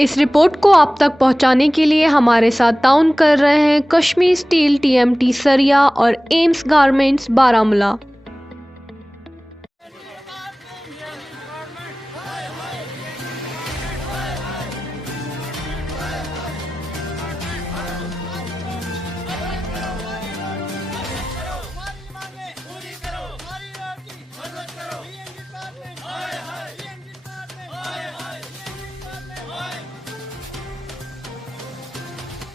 इस रिपोर्ट को आप तक पहुंचाने के लिए हमारे साथ ताउन कर रहे हैं कश्मीर स्टील, टीएमटी सरिया और एम्स गारमेंट्स बारामूला।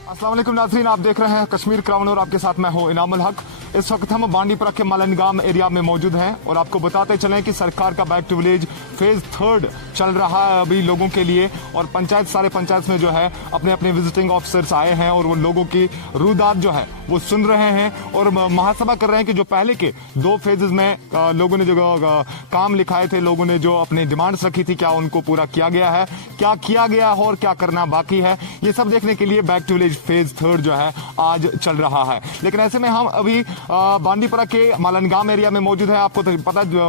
अस्सलाम वालेकुम नाज़रीन, आप देख रहे हैं कश्मीर क्राउन और आपके साथ मैं हूं इनामुल हक। इस वक्त हम बांडीपुरा के मलनगाम एरिया में मौजूद हैं और आपको बताते चलें कि सरकार का बैक टू विलेज फेज 3 चल रहा है अभी लोगों के लिए। और सारे पंचायत में जो है अपने अपने विजिटिंग ऑफिसर्स आए हैं और वो लोगों की रुदात जो है वो सुन रहे हैं और महासभा कर रहे हैं कि जो पहले के 2 फेजेस में लोगों ने जो काम लिखाए थे, लोगों ने जो अपनी डिमांड्स रखी थी, क्या उनको पूरा किया गया है, क्या किया गया है और क्या करना बाकी है, ये सब देखने के लिए बैक टू विलेज फेज 3 जो है आज चल रहा है। लेकिन ऐसे में हम अभी बांडीपुरा के मलनगाम एरिया में मौजूद है। आपको तो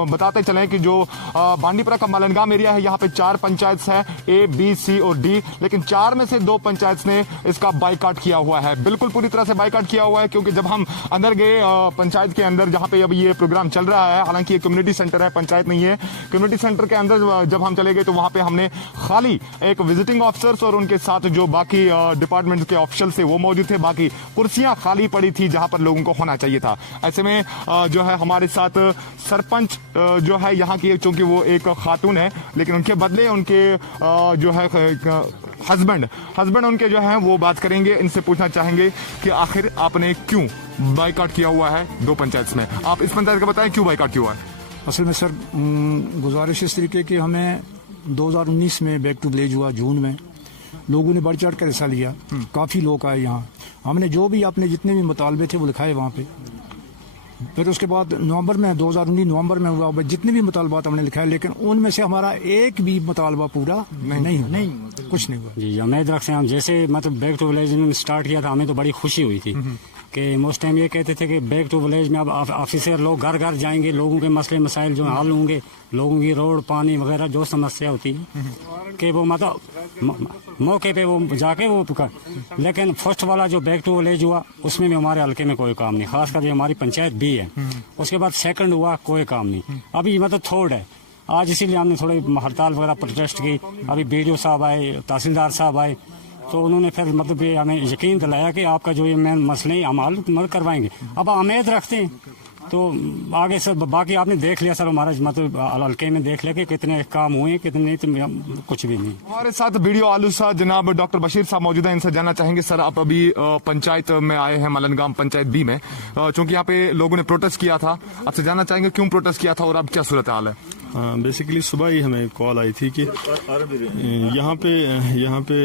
बताते चलें कि जो बांडीपुरा का मलनगाम एरिया है, यहाँ पे 4 पंचायत है, A, B, C और D, लेकिन 4 में से 2 पंचायत ने इसका बाइकाट किया हुआ है, बिल्कुल पूरी तरह से बाइकाट किया हुआ है। क्योंकि जब हम अंदर गए पंचायत के अंदर जहाँ पे अभी ये प्रोग्राम चल रहा है, हालांकि ये कम्युनिटी सेंटर है, पंचायत नहीं है, कम्युनिटी सेंटर के अंदर जब हम चले गए तो वहां पे हमने खाली एक विजिटिंग ऑफिसर्स और उनके साथ जो बाकी डिपार्टमेंट के ऑफिशियल थे वो मौजूद थे, बाकी कुर्सियां खाली पड़ी थी जहां पर लोगों को होना चाहिए था। ऐसे में जो है हमारे साथ सरपंच जो है यहाँ की, चूंकि वो एक खातून है, लेकिन उनके बदले उनके जो है हस्बैंड उनके जो है वो बात करेंगे। इनसे पूछना चाहेंगे कि आखिर आपने क्यों बाइकाट किया हुआ है 2 पंचायत में। आप इस पंचायत का बताएं क्यों बाइकाट किया हुआ है। असल में सर गुजारिश इस तरीके की, हमें 2019 में बैक टू विलेज हुआ, जून में लोगों ने बढ़ चढ़ कर हिस्सा लिया, काफ़ी लोग आए यहाँ। हमने जो भी अपने जितने भी मुतालबे थे वो लिखाए वहाँ पे। फिर उसके बाद नवंबर में 2019 नवंबर में हुआ, जितने भी मुतालबात हमने लिखाए, लेकिन उनमें से हमारा एक भी मुतालबा पूरा नहीं कुछ नहीं हुआ। जी उम्मीद रखते हैं हम, जैसे मतलब बैक टू विलेज में स्टार्ट किया था, हमें तो बड़ी खुशी हुई थी कि उस टाइम ये कहते थे कि बैक टू विलेज में अब ऑफिसर लोग घर घर जाएंगे, लोगों के मसले मसाइल जो हल होंगे, लोगों की रोड पानी वगैरह जो समस्या होती है कि वो मतलब मौके पे वो जाके वो कर। लेकिन फर्स्ट वाला जो बैक टू विलेज हुआ उसमें भी हमारे हल्के में कोई काम नहीं, खासकर जो हमारी पंचायत भी है। उसके बाद सेकंड हुआ, कोई काम नहीं। अभी मतलब थर्ड है आज, इसीलिए हमने थोड़ी हड़ताल वगैरह प्रोटेस्ट की। अभी BDO साहब आए, तहसीलदार साहब आए, तो उन्होंने फिर मतलब ये हमें यकीन दिलाया कि आपका जो ये मेन मसले हम हल मदद करवाएंगे। अब उम्मीद रखते हैं तो आगे सर बाकी आपने देख लिया सर, हमारा मतलब हल्के में देख लिया कि कितने काम हुए कितने नहीं, तो कुछ भी नहीं। हमारे साथ BDO आलूसा जनाब डॉक्टर बशीर साहब मौजूद हैं, इनसे जानना चाहेंगे। सर आप अभी पंचायत में आए हैं, मलनगाम पंचायत B में, चूंकि यहाँ पे लोगों ने प्रोटेस्ट किया था, आपसे जानना चाहेंगे क्यों प्रोटेस्ट किया था और अब क्या सूरत हाल है। बेसिकली सुबह ही हमें कॉल आई थी कि यहाँ पे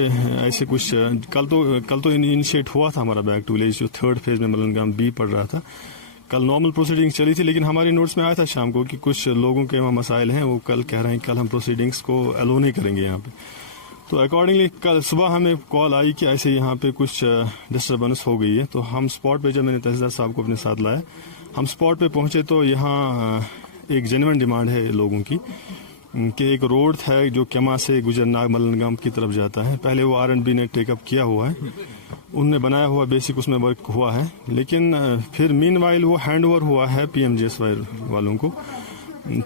ऐसे कुछ कल तो इनिशिएट हुआ था हमारा बैक टू विलेज, जो 3rd फेज में मलनगाम B पड़ रहा था। कल नॉर्मल प्रोसीडिंग्स चली थी, लेकिन हमारी नोट्स में आया था शाम को कि कुछ लोगों के वहाँ मसाइल हैं, वो कल कह रहे हैं कल हम प्रोसीडिंग्स को अलो नहीं करेंगे यहाँ पे। तो अकॉर्डिंगली कल सुबह हमें कॉल आई कि ऐसे यहाँ पे कुछ डिस्टर्बेंस हो गई है। तो हम स्पॉट पे, जब मैंने तहसीलदार साहब को अपने साथ लाया, हम स्पॉट पे पहुंचे तो यहाँ एक जेन्युइन डिमांड है लोगों की कि एक रोड है जो केमा से गुजरनाग मलनगाम की तरफ जाता है। पहले वो R&B ने टेकअप किया हुआ है, उनने बनाया हुआ बेसिक उसमें वर्क हुआ है, लेकिन फिर मीनवाइल वो हैंडओवर हुआ है PMGSY वालों को।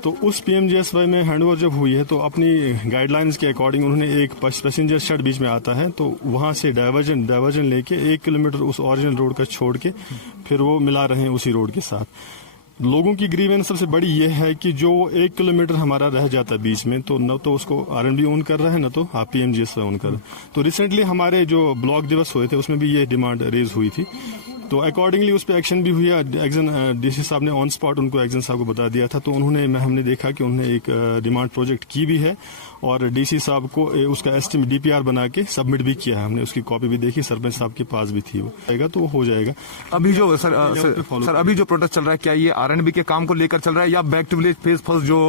तो उस PMGSY में हैंडओवर जब हुई है तो अपनी गाइडलाइंस के अकॉर्डिंग उन्होंने एक पैसेंजर शेड बीच में आता है, तो वहां से डाइवर्जन लेके 1 किलोमीटर उस ओरिजिनल रोड का छोड़ के फिर वो मिला रहे हैं उसी रोड के साथ। लोगों की ग्रीवेंस सबसे बड़ी ये है कि जो 1 किलोमीटर हमारा रह जाता है बीच में, तो न तो उसको R&B ओन कर रहा है, न तो PMGSY ओन कर रहा है। तो रिसेंटली हमारे जो ब्लॉक दिवस हुए थे उसमें भी ये डिमांड रेज हुई थी, तो अकॉर्डिंगली उस पर एक्शन भी हुआ। DC साहब ने ऑन स्पॉट उनको एक्शन साहब को बता दिया था, तो हमने देखा कि उन्होंने एक डिमांड प्रोजेक्ट की भी है और DC साहब को उसका एस्टिमेट DPR बना के सबमिट भी किया है। हमने उसकी कॉपी भी देखी, सरपंच साहब के पास भी थी, वो आएगा तो हो जाएगा। अभी जो सर अभी जो प्रोटेस्ट चल रहा है, क्या ये R&B के काम को लेकर चल रहा है या बैक टू विलेज फेज 1 जो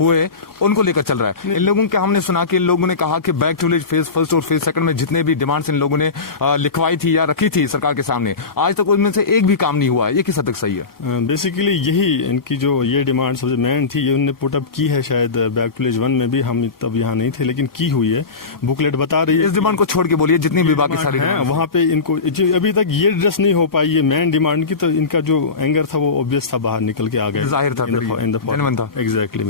हुए उनको लेकर चल रहा है? इन लोगों के हमने सुना कि इन लोगों ने कहा कि बैक टू विलेज फेज 1 और फेज 2 में जितने भी डिमांड्स इन लोगों ने लिखवाई थी या रखी थी सरकार के सामने, आज तक इनमें से एक भी काम नहीं हुआ है, ये किस हद तक सही है? बेसिकली यही इनकी जो ये डिमांड सबसे मेन थी, ये उन्होंने पुटअप की है। शायद बैक टू विलेज 1 में भी हम तब यहाँ नहीं थे, लेकिन की हुई है, बुकलेट बता रही है। इस डिमांड को छोड़ के बोलिए जितनी भी बाकी सारी है वहाँ पे इनको अभी तक ये एड्रेस नहीं हो पाई, ये मेन डिमांड की, तो इनका जो एंगर था वो ऑब्वियस था, बाहर निकल के आ गए, जाहिर था, exactly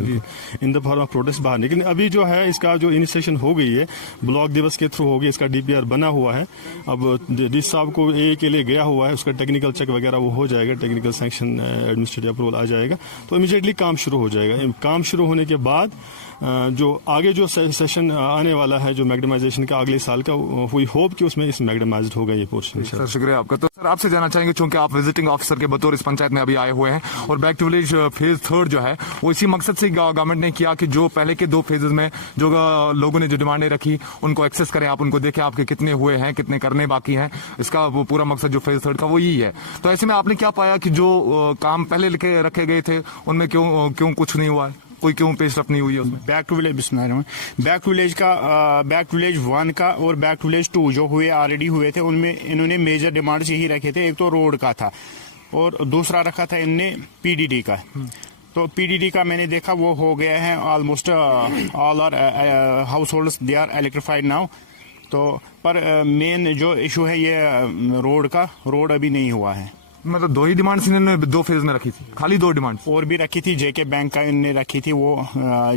in the form of protest बाहर। लेकिन अभी जो है इसका जो इनिशिएशन हो गई है ब्लॉक दिवस के थ्रू होगी, इसका डीपीआर बना हुआ है। अब डीसी साहब को ए के लिए गया हुआ है, उसका टेक्निकल चेक वगैरह वो हो जाएगा, टेक्निकल सैंक्शन एडमिनिस्ट्रेटिव अप्रूवल आ जाएगा, तो इमीडिएटली काम शुरू हो जाएगा। काम शुरू होने के बाद जो आगे जो सेशन आने वाला है जो मैग्नेमाइजेशन का अगले साल का, वी होप कि उसमें इस मैग्नेमाइज्ड होगा ये पोर्शन। सर शुक्रिया आपका। तो सर आपसे जानना चाहेंगे, चूंकि आप विजिटिंग ऑफिसर के बतौर इस पंचायत में अभी आए हुए हैं और बैक टू विलेज फेज 3 जो है वो इसी मकसद से गवर्नमेंट ने किया कि जो पहले के 2 फेजेस में जो लोगों ने जो डिमांडें रखी उनको एक्सेस करें, आप उनको देखें आपके कितने हुए हैं, कितने करने बाकी हैं, इसका वो पूरा मकसद जो फेज 3 का वो यही है। तो ऐसे में आपने क्या पाया कि जो काम पहले लिखे रखे गए थे उनमें क्यों कुछ नहीं हुआ है, कोई क्यों पेशरफ नहीं हुई है उसमें? Back to village back to village 1 का और बैक टू विलेज 2 जो ऑलरेडी हुए थे, उनमें इन्होंने मेजर डिमांड्स यही रखे थे। एक तो रोड का था और दूसरा रखा था इनने पीडीडी का। तो पीडीडी का मैंने देखा वो हो गया है, almost all our households they are electrified now. तो पर मेन जो इशू है ये रोड अभी नहीं हुआ है। मतलब 2 ही डिमांड्स इन्होंने 2 फेज में रखी थी, खाली 2 डिमांड्स? और भी रखी थी, जेके बैंक का इन्होंने रखी थी, वो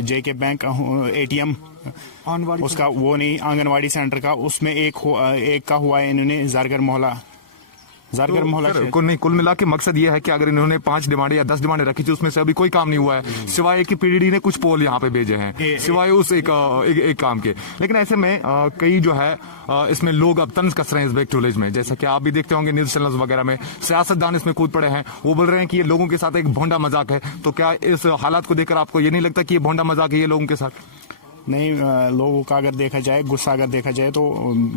जेके बैंक ATM उसका वो नहीं, आंगनवाड़ी सेंटर का, उसमें एक का हुआ है इन्होंने जारगर मोहल्ला कुल मिला के मकसद ये है कि अगर इन्होंने 5 डिमांडें या 10 डिमांडें रखी थी उसमें से अभी कोई काम नहीं हुआ है, सिवाय कि पीडीडी ने कुछ पोल यहाँ पे भेजे हैं, सिवाय उस एक काम के। लेकिन ऐसे में कई जो है इसमें लोग अब तंज कस रहे हैं इस बैक टू विलेज में, जैसा कि आप भी देखते होंगे न्यूज चैनल्स वगैरह में, सियासतदान इसमें कूद पड़े हैं। वो बोल रहे हैं कि ये लोगों के साथ एक भोंडा मजाक है। तो क्या इस हालात को देखकर आपको ये नहीं लगता कि ये भोंडा मजाक है ये लोगों के साथ? नहीं, लोगों का अगर देखा जाए, गुस्सा अगर देखा जाए तो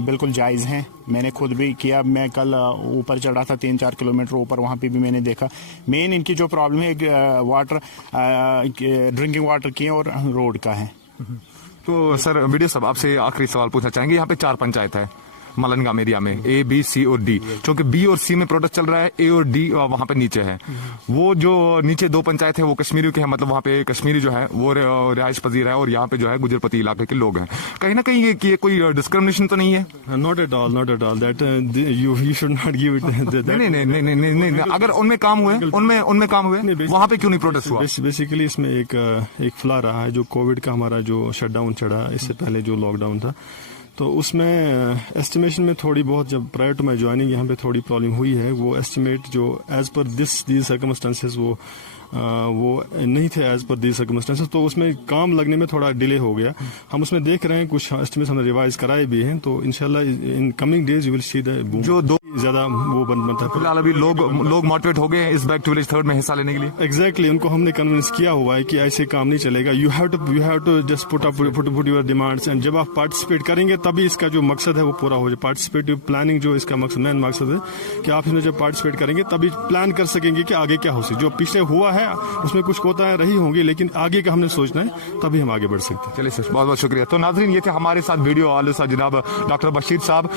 बिल्कुल जायज़ है। मैंने खुद भी किया, मैं कल ऊपर चढ़ा था 3-4 किलोमीटर ऊपर, वहाँ पे भी मैंने देखा। मेन इनकी जो प्रॉब्लम है वाटर, ड्रिंकिंग वाटर की और रोड का है। तो सर वीडियो साहब आपसे आखिरी सवाल पूछना चाहेंगे, यहाँ पे 4 पंचायत है मलनगाम एरिया में, A, B, C और D। क्योंकि B और C में प्रोटेस्ट चल रहा है, A और D वहाँ पे नीचे है। वो जो नीचे 2 पंचायत है वो कश्मीरी के हैं, मतलब वहाँ पे कश्मीरी जो है वो रिहाइश पजीर है और यहाँ पे जो है गुजरपति इलाके के लोग हैं। कहीं ना कहीं ये कोई डिस्क्रिमिनेशन तो नहीं है? Not at all that you should not give it. नहीं, अगर उनमें काम हुए वहाँ पे क्यों नहीं प्रोटेस्ट हुआ? बेसिकली इसमें एक फ्ला रहा है, जो कोविड का हमारा जो शटडाउन चढ़ा, इससे पहले जो लॉकडाउन था, तो उसमें एस्टिमेशन में थोड़ी बहुत, जब प्रायर टू माई ज्वाइनिंग यहाँ पे थोड़ी प्रॉब्लम हुई है। वो एस्टिमेट जो एज पर दीज सर्कमस्टेंसेस वो नहीं थे एज पर दीज सर्कमस्टेंसेस, तो उसमें काम लगने में थोड़ा डिले हो गया। हम उसमें देख रहे हैं, कुछ एस्टिमेट्स हमने रिवाइज कराए भी हैं, तो इंशाल्लाह in coming days you will see the boom. जो 2 ज्यादा वो बनता है। फिलहाल अभी लोग मोटिवेट हो गए हैं इस बैक टू विलेज 3 में हिस्सा लेने के लिए। एग्जैक्टली, उनको हमने कन्विंस किया हुआ है कि ऐसे काम नहीं चलेगा। You have to just put your demands, and जब आप पार्टिसिपेट करेंगे तभी इसका जो मकसद है वो पूरा हो जाए। पार्टिसिपेटिव प्लानिंग जो इसका मेन मकसद है कि आप इसमें जब पार्टिसिपेट करेंगे तभी प्लान कर सकेंगे कि आगे क्या हो सकता है। जो पिछले हुआ है उसमें कुछ कोताएं रही होंगी, लेकिन आगे का हमने सोचना है, तभी हम आगे बढ़ सकते हैं। चलिए सर, बहुत बहुत शुक्रिया। तो नाजरीन, ये थे हमारे साथ वीडियो आलूसा जनाब डॉक्टर बशीर साहब,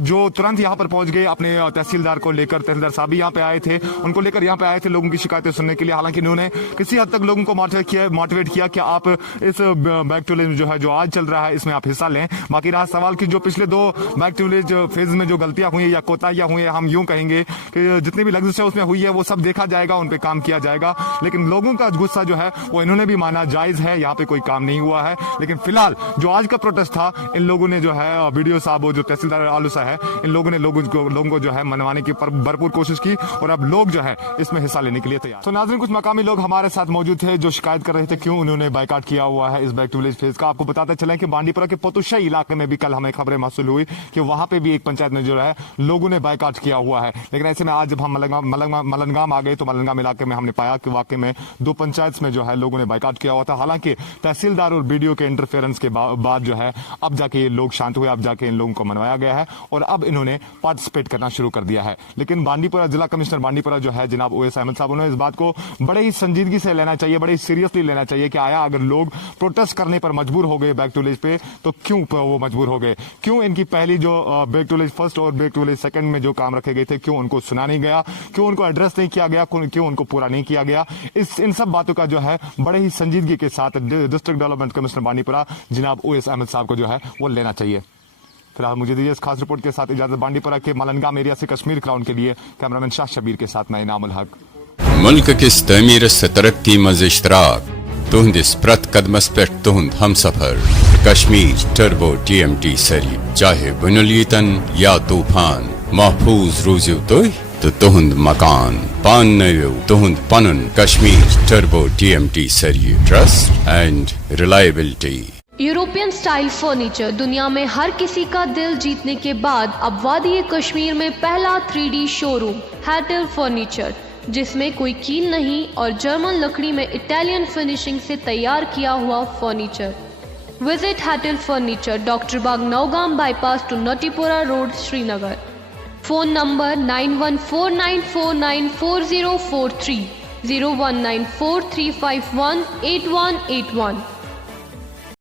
जो तुरंत यहाँ पर पहुंच गए अपने तहसीलदार को लेकर। तहसीलदार साहब भी यहाँ पे आए थे, उनको लेकर यहाँ पे आए थे लोगों की शिकायतें सुनने के लिए। हालांकि इन्होंने किसी हद तक लोगों को मोटिवेट किया कि आप इस बैक टू विलेज जो है, जो आज चल रहा है, इसमें आप हिस्सा लें। बाकी रहा सवाल कि जो पिछले 2 बैक टू विलेज फेज में जो गलतियां हुई या कोताहियां हुई, हम यूं कहेंगे कि जितनी भी लग्जरी उसमें हुई है वो सब देखा जाएगा, उन पे काम किया जाएगा। लेकिन लोगों का गुस्सा जो है वो इन्होंने भी माना जायज है, यहाँ पे कोई काम नहीं हुआ है। लेकिन फिलहाल जो आज का प्रोटेस्ट था, इन लोगों ने जो है वीडियो साहब, जो तहसीलदार आलूसा है, इन लोगों ने लोगों को जो है मनवाने की भरपूर कोशिश की और अब लोग जो है इसमें हिस्सा लेने के लिए तैयार। तो नाज़रीन, कुछ मकामी लोग हमारे साथ मौजूद थे जो शिकायत कर रहे थे क्यों उन्होंने बाइकाट किया हुआ है इस बैक टू विलेज फेज का। आपको बताते चले कि बांडीपुरा के पोतुशाही इलाके में भी कल हमें खबरें मौसूल हुई कि वहां पे भी एक पंचायत में जो है लोगों ने बाइकाट किया हुआ है। लेकिन ऐसे में आज जब हम मलनगाम आ गए तो मलनगाम इलाके में हमने पाया कि के वाकई में 2 पंचायत में जो है लोगों ने बाइकाट किया हुआ था। हालांकि तहसीलदार और बीडीओ के इंटरफेरेंस के बाद जो है अब जाके ये लोग शांत हुए, अब जाके इन लोगों को मनवाया गया है और अब इन्होंने पार्टिसिपेट करना शुरू कर दिया है। लेकिन बांडीपुरा जिला कमिश्नर बांडीपुरा जो है जनाब ओएस अहमद साहब, उन्होंने इस बात को बड़े ही संजीदगी से लेना चाहिए, बड़े ही सीरियसली लेना चाहिए कि आया अगर लोग प्रोटेस्ट करने पर मजबूर हो गए बैक टू विलेज पे तो क्यों वो मजबूर हो गए, क्यों इनकी पहली जो बैक टू विलेज फर्स्ट और बैक टू विलेज सेकंड में जो काम रखे गए थे क्यों उनको सुना नहीं गया, क्यों उनको एड्रेस नहीं किया गया, क्यों उनको पूरा नहीं किया गया। इन सब बातों का जो है बड़े ही संजीदगी के साथ डिस्ट्रिक्ट डेवलपमेंट कमिश्नर बांडीपुरा जनाब ओएस अहमद साहब को जो है वो लेना चाहिए। फिलहाल मुझे दीजिए इस खास रिपोर्ट के साथ इजाजत। बांडीपुरा के मलनगाम एरिया से कश्मीर क्राउन के लिए कैमरामैन शाह शबीर के साथ मैं इनामुल हक। मुल्क किस तमीर से तरक्की मज इश्तराक तुहंदिस प्रत कदमस पे तुहंद हम सफर कश्मीर टर्बो TMT सरी चाहे बुनुलीतन या तूफान महफूज रूजिव तो तुहंद मकान पान नयो तुहंद पनुन कश्मीर टर्बो TMT सरी trust and reliability. European style furniture दुनिया में हर किसी का दिल जीतने के बाद अब वादी कश्मीर में पहला 3D शोरूम हैटल फर्नीचर, जिसमें कोई कील नहीं और जर्मन लकड़ी में इटालियन फिनिशिंग से तैयार किया हुआ फर्नीचर। विजिट हैटल furniture, doctor Bagh Nowgam bypass to Natipora road, Srinagar. Phone number 9149494043, 019435188181।